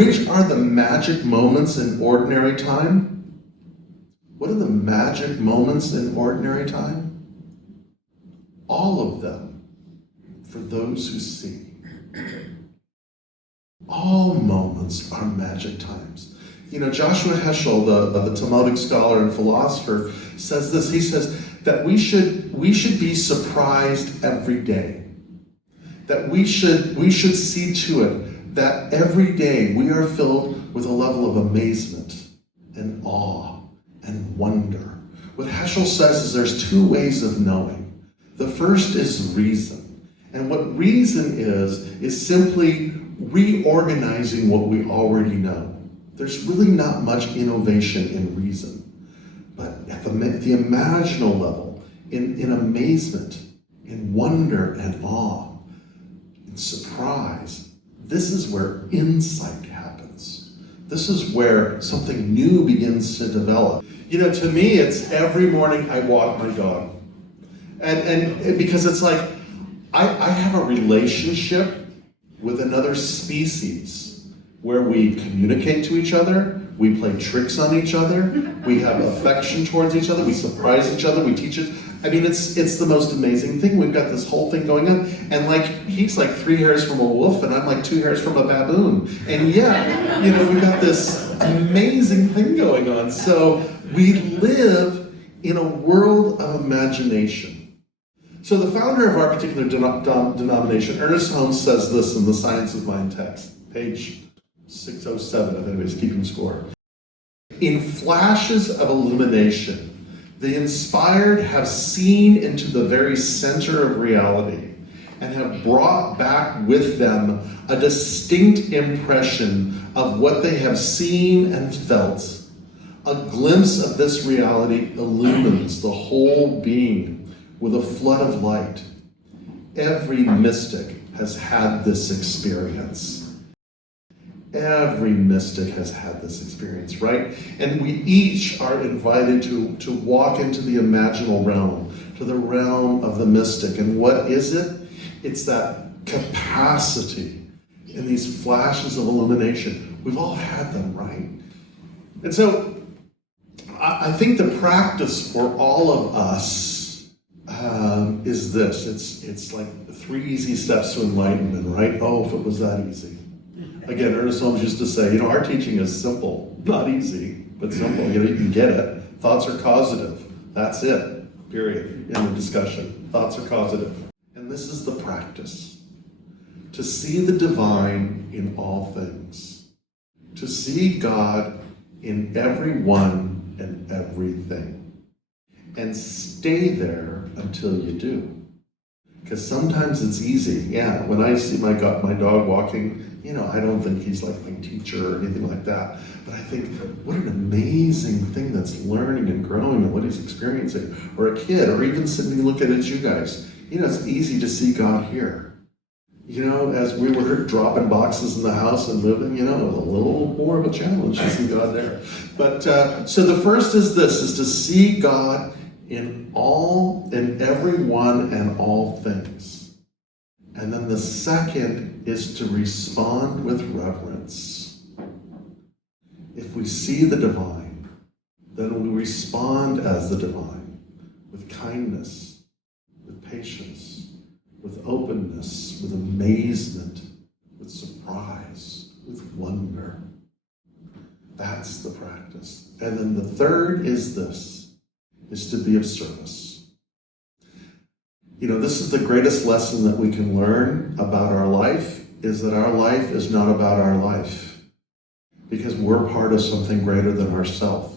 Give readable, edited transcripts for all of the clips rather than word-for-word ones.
Which are the magic moments in ordinary time? What are the magic moments in ordinary time? All of them, for those who see. All moments are magic times. Joshua Heschel, the Talmudic scholar and philosopher, says this. He says that we should be surprised every day. That we should see to it that every day we are filled with a level of amazement and awe and wonder. What Heschel says is there's two ways of knowing. The first is reason. And what reason is simply reorganizing what we already know. There's really not much innovation in reason. But at the imaginal level, in amazement, in wonder and awe, in surprise, this is where insight happens. This is where something new begins to develop. To me, it's every morning I walk my dog. And because it's like, I have a relationship with another species where we communicate to each other, we play tricks on each other, we have affection towards each other, we surprise each other, we teach it. It's the most amazing thing. We've got this whole thing going on. And he's like 3 hairs from a wolf and I'm like 2 hairs from a baboon. And yet, we've got this amazing thing going on. So we live in a world of imagination. So the founder of our particular denomination, Ernest Holmes, says this in the Science of Mind text, page 607, if anybody's keeping score. In flashes of illumination, the inspired have seen into the very center of reality and have brought back with them a distinct impression of what they have seen and felt. A glimpse of this reality illumines the whole being with a flood of light. Every mystic has had this experience. Every mystic has had this experience, right? And we each are invited to walk into the imaginal realm, to the realm of the mystic. And what is it? It's that capacity in these flashes of illumination. We've all had them, right? And so I think the practice for all of us is this. It's like 3 easy steps to enlightenment, right? Oh, if it was that easy. Again, Ernest Holmes used to say, our teaching is simple, not easy, but simple. You can get it. Thoughts are causative. That's it, period, in the discussion. Thoughts are causative. And this is the practice. To see the divine in all things. To see God in everyone and everything. And stay there until you do. Because sometimes it's easy. Yeah, when I see my dog walking, I don't think he's like my teacher or anything like that. But I think, what an amazing thing that's learning and growing and what he's experiencing. Or a kid, or even sitting and looking at you guys. It's easy to see God here. As we were dropping boxes in the house and moving, it was a little more of a challenge to see God there. But, so the first is this, is to see God in everyone and all things. And then the second is to respond with reverence. If we see the divine, then we respond as the divine, with kindness, with patience, with openness, with amazement, with surprise, with wonder. That's the practice. And then the third is this, is to be of service. This is the greatest lesson that we can learn about our life, is that our life is not about our life, because we're part of something greater than ourselves.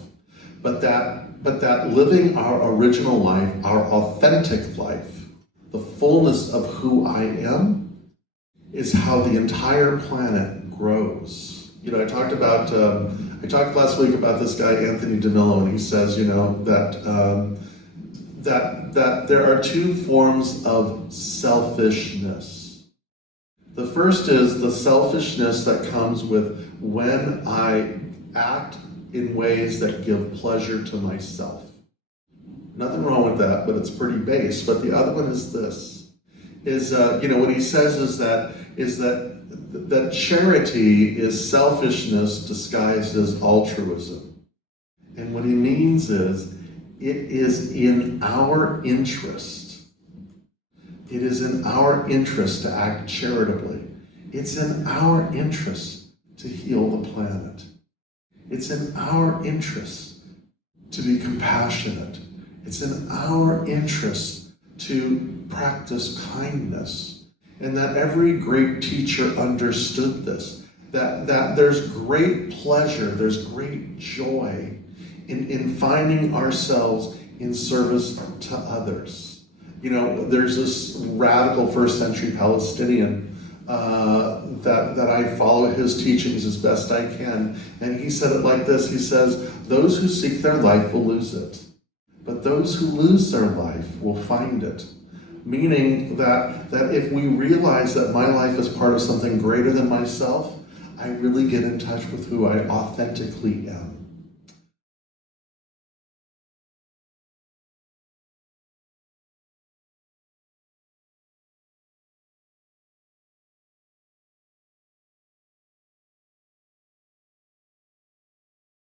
But that living our original life, our authentic life, the fullness of who I am, is how the entire planet grows. I talked last week about this guy, Anthony DeMillo, and he says, that there are 2 forms of selfishness. The first is the selfishness that comes with when I act in ways that give pleasure to myself. Nothing wrong with that, but it's pretty base. But the other one is this, what he says is that that charity is selfishness disguised as altruism. And what he means is, it is in our interest. It is in our interest to act charitably. It's in our interest to heal the planet. It's in our interest to be compassionate. It's in our interest to practice kindness. And that every great teacher understood this, that there's great pleasure, there's great joy in finding ourselves in service to others. You know, there's this radical first century Palestinian that I follow his teachings as best I can. And he said it like this. He says, those who seek their life will lose it, but those who lose their life will find it. Meaning that if we realize that my life is part of something greater than myself, I really get in touch with who I authentically am.